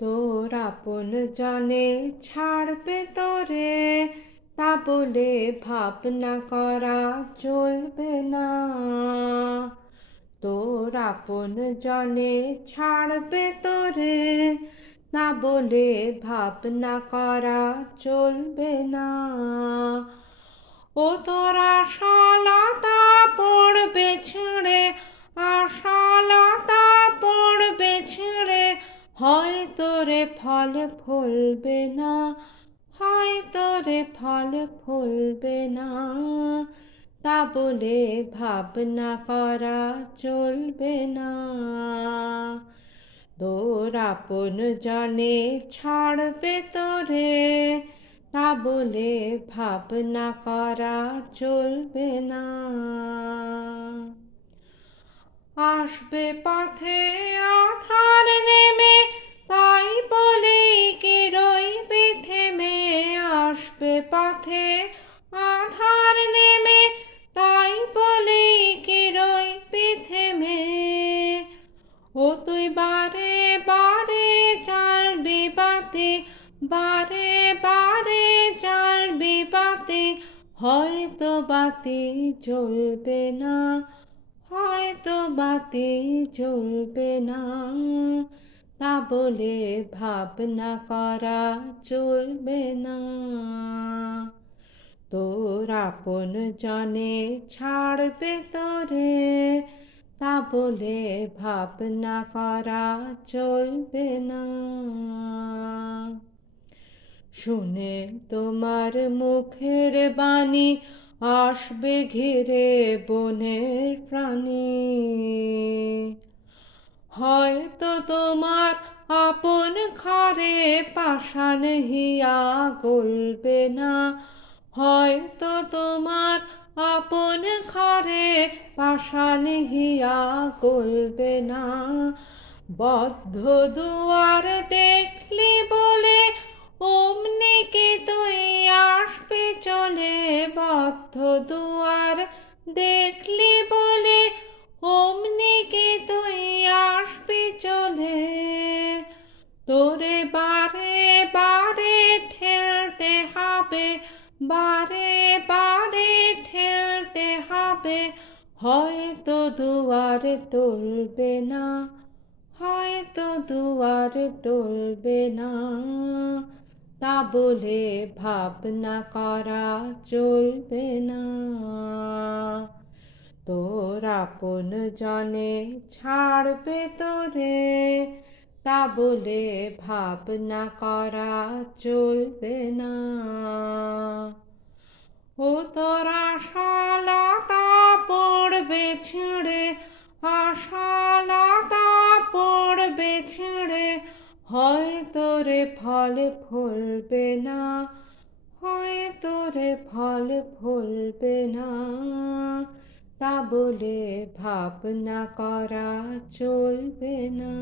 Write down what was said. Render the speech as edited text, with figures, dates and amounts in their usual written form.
তোর আপন জানে ছাড়বে তোরে, তা বলে ভাবনা করা চলবে না। তোর আপন জানে ছাড়বে তোরে, না বলে ভাবনা করা চলবে না। ও তোর আশালতা পড়বে ছিঁড়ে, আশালতা পড়বে ছিঁড়ে, হয়তো রে ফল ফলবে না, হয়তো রে ফল ফলবে না। তা বলে ভাবনা করা চলবে না। তোর আপন জানে ছাড়বে তোরে, তা বলে ভাবনা করা চলবে না। আসবে পথে আধার নেমে, তাই বলে কি রইবি থেমে। আসবে পথে আধার নেমে, তাই বলে কি রইবি থেমে। ও তুই বারে বারে জ্বালবি বাতি, বারে বারে জ্বালবি বাতি, হয়তো বাতি জ্বলবে না, হয়তো বাতি জ্বলবে না। তা বলে ভাবনা করা চলবে না। তোর আপন জানে ছাড়বে তোরে, তা বলে ভাবনা করা চলবে না। শুনে তোমার মুখের বাণী আসবে ঘিরে বনের প্রাণী। হয়তো তোমার আপন ঘরে পাষাণ হিয়া গলবে না, হয়তো তোমার আপন ঘরে পাষাণ হিয়া গলবে না। বদ্ধ দুয়ার দেখলি বলে অমনি কি তুই আসবি চলে, বদ্ধ দুয়ার দেখলি বলে অমনি কি তুই আসবি চলে। তোরে বারে বারে ঠেলতে হবে, বারে বারে ঠেলতে হবে, হয়তো দুয়ার টলবে না, হয়তো দুয়ার টলবে না। তা বলে ভাবনা করা চলবে না। তোর আপন জানে ছাড়বে তোরে, তা বলে ভাবনা করা চলবে না। ও তোর আশালতা পড়বে ছিঁড়ে, আশালতা পড়বে ছিঁড়ে, হয়তো রে ফল ফলবে না, হয়তো রে ফল ফলবে না। তা বলে ভাবনা করা চলবে না।